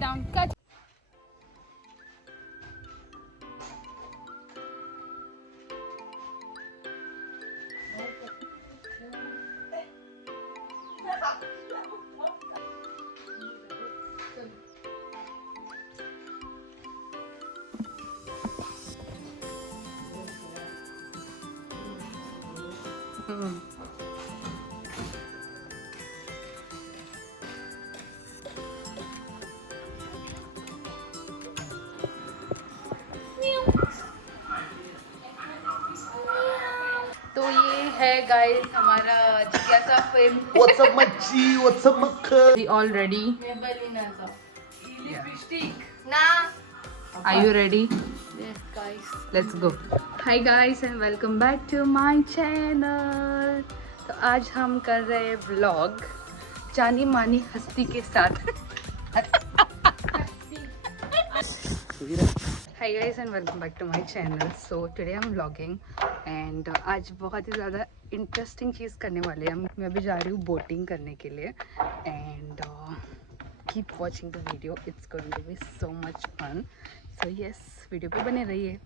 down, cut. तो ये है गाइस हमारा जिज्ञासा फिल्म. What's up मच्छी? What's up मक्खन? We all ready? Are you ready? Yes, guys. Let's go. Hi guys and welcome back to my channel. तो आज हम कर रहे हैं vlog जानी मानी हस्ती के साथ. Hi guys and welcome back to my channel. So today I'm vlogging and आज बहुत ही ज़्यादा इंटरेस्टिंग चीज़ करने वाले हैं. मैं अभी जा रही हूँ बोटिंग करने के लिए and keep watching the video. It's going to be so much fun. So yes, video पे बने रहिए.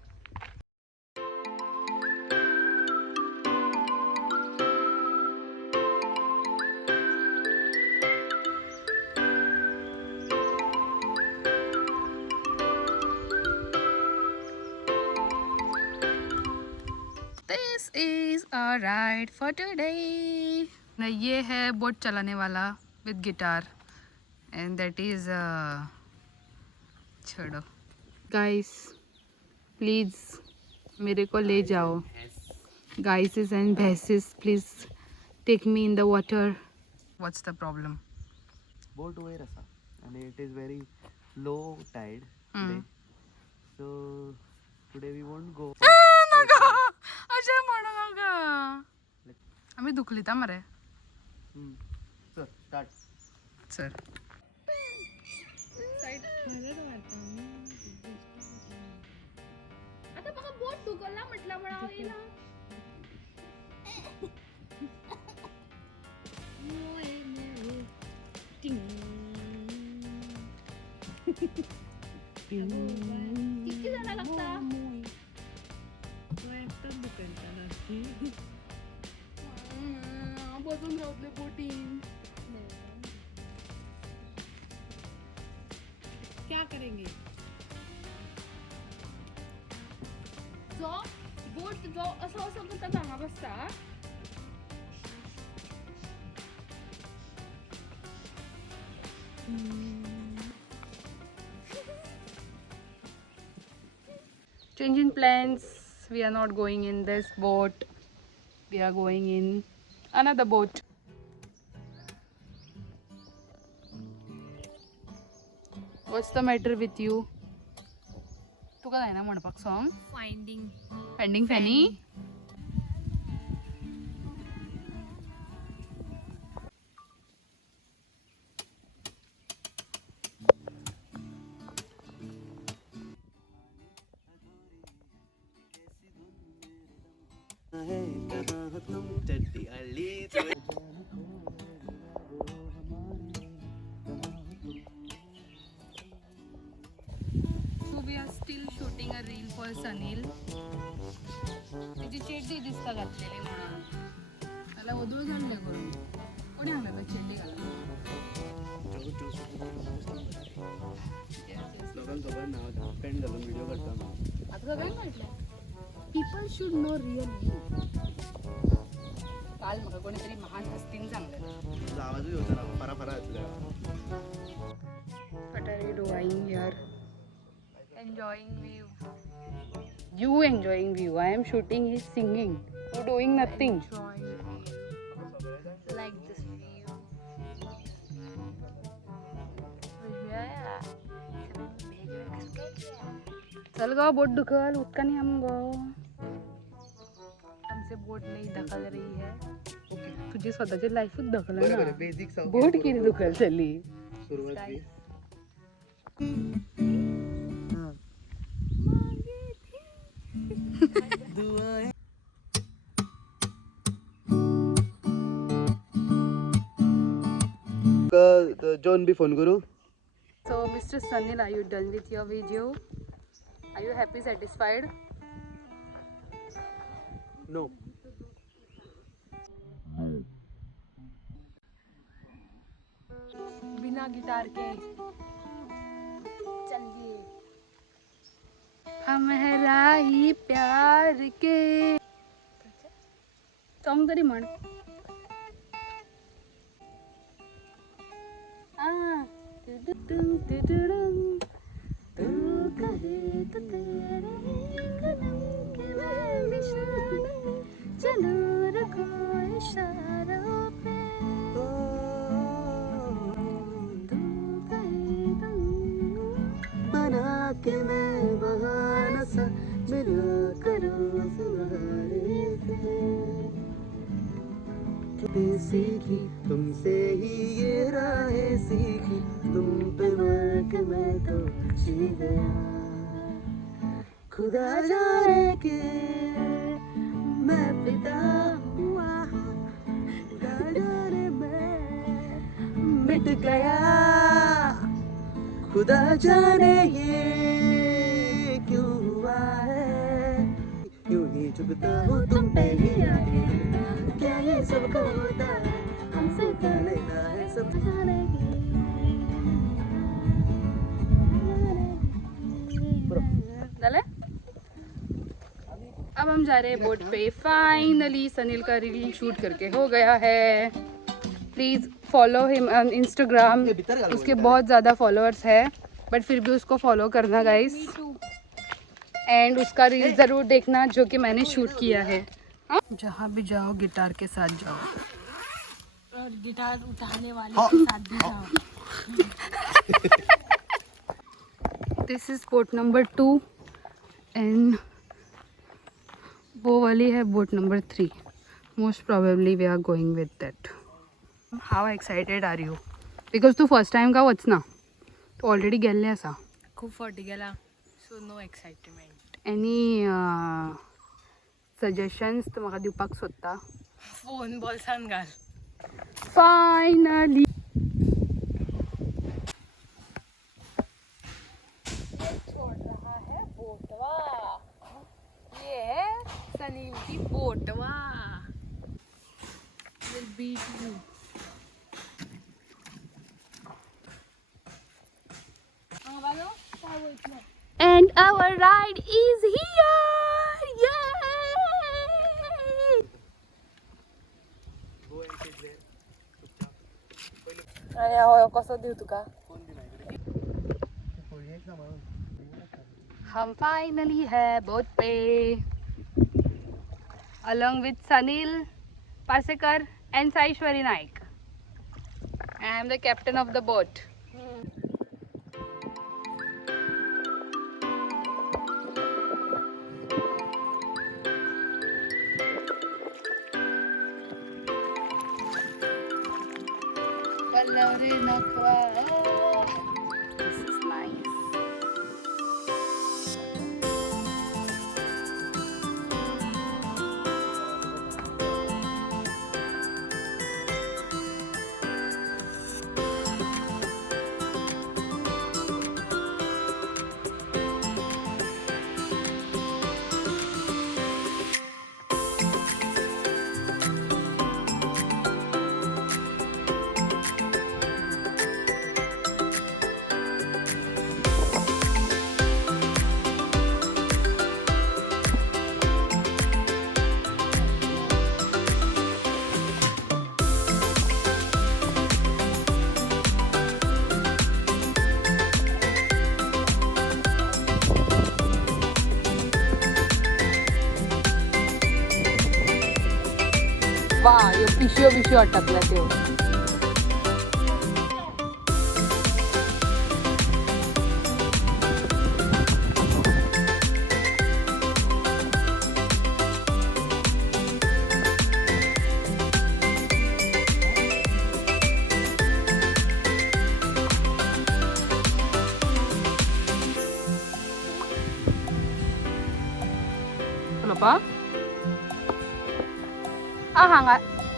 This is our ride for today. ये है बोट चलाने वाला with guitar and that is छोड़ो. Guys, please मेरे को ले जाओ. Guys and भैंसेस, please take me in the water. What's the problem? Boat way rasa, and it is very low tide today. So today we won't go. नका अशा म्हणू नका. आम्ही दुखलीता मरे. So start. सर आता बघा बोट दुखला म्हटलं म्हणा येला. किती जण लागता? बसून राहले बोटिंग. क्या करेंगे? जो बोट जो असं असं करता हांगा बसता. Change in plans. We are not going in this boat. We are going in another boat. What's the matter with you? तुका जायना म्हणपाक song? Finding Fanny. So we are still shooting a reel for Sunil. त्याची चेड्डी दिसता घातलेली म्हणून. त्याला वदूळ घालले करून. कोणी आणलं चेड्डी घालून? लोकांसोबत नाव पेंट घालून व्हिडिओ करता. आता सगळ्यांना म्हटलं people should know real you. काल मला कोणीतरी महान हस्तीन सांगलं. आवाजही होता ना फरा फरा असल्या. What are you doing here? Enjoying view. You enjoying view. I am shooting. He's singing. You doing nothing. Like this view. चल ग बोट दुखल उठका नहीं हम गो. हमसे बोट नहीं धकल रही है. तुझी स्वतःची लाईफच धकल ना. बेसिक बोट किती दुखल चली. सुरुवात जॉन भी फोन करू. So Mr. Sunil, are you done with your video? Are you happy, satisfied? No. बिना गिटार के चलिए हम है राही प्यार के सॉन्ग तरी म्हण तू कहे तो तेरे कदम के मैं निशाना चलो रखो इशारों पे तू कहे तो बना के मैं बहाना सा मिला करो सहारे से सीखी तुमसे ही ये राहें सीखी तुम पे मर के मैं तो जी गया खुदा जाने के मैं पिता हुआ खुदा जाने मैं मिट गया खुदा जाने ये क्यों हुआ है यूं ही चुभता हूँ तुम पे ही आके क्या ये सब होता है हमसे क्या लेना है सब जाने डाले अब हम जा रहे हैं बोट पे। फाइनली सनील का रील शूट करके हो गया है। Please follow him on Instagram. उसके बहुत ज़्यादा फॉलोअर्स है बट फिर भी उसको फॉलो करना गाइस। एंड उसका रील ज़रूर देखना जो कि मैंने शूट किया है। जहाँ भी जाओ गिटार के साथ जाओ और गिटार उठाने वाले के साथ भी जाओ। This is boat number 2 and वो वाली है boat number 3। Most probably we are going with that. How excited are you? Because तू फर्स्ट टाइम का वच ना, तू ऑलरेडी गेल्ले आसा. खूप फावटी गेला so no excitement. Any suggestions तू म्हाका दिवपाक सोदता? फोन बॉल्सान घाल. फायनली छोड़ रहा है बोटवा. ये है सनील की बोटवा. Will beat you. and our ride is here. Yay! अरे हो कसं देऊ तुका? हम फाइनली है बोट पे along with Sanil Parsekar and Saishhmaa Naik. I am the captain of the boat. This is nice. वाह, ये पिशव्यो अटकल्या त्यो. बाबा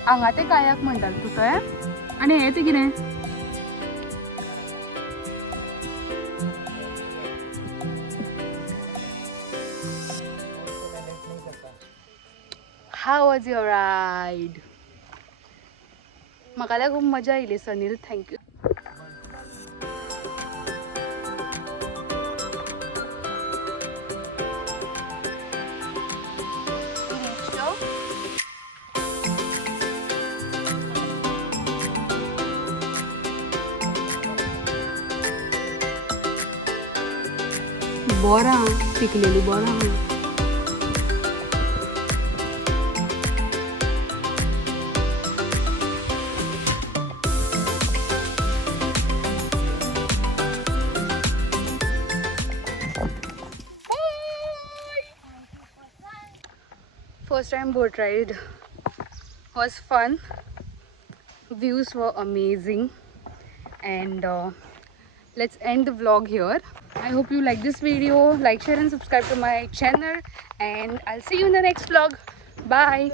हांगा ते कायाक म्हणटात तू थंय. आनी हें तें कितें? How was your ride? म्हाका खूप मजा आयली सनील, थँक्यू. बोरां, पिकलेली बोरां. First time boat ride was fun. Views were amazing, and let's end the vlog here. I hope you like this video. Like, share and subscribe to my channel, and I'll see you in the next vlog. Bye.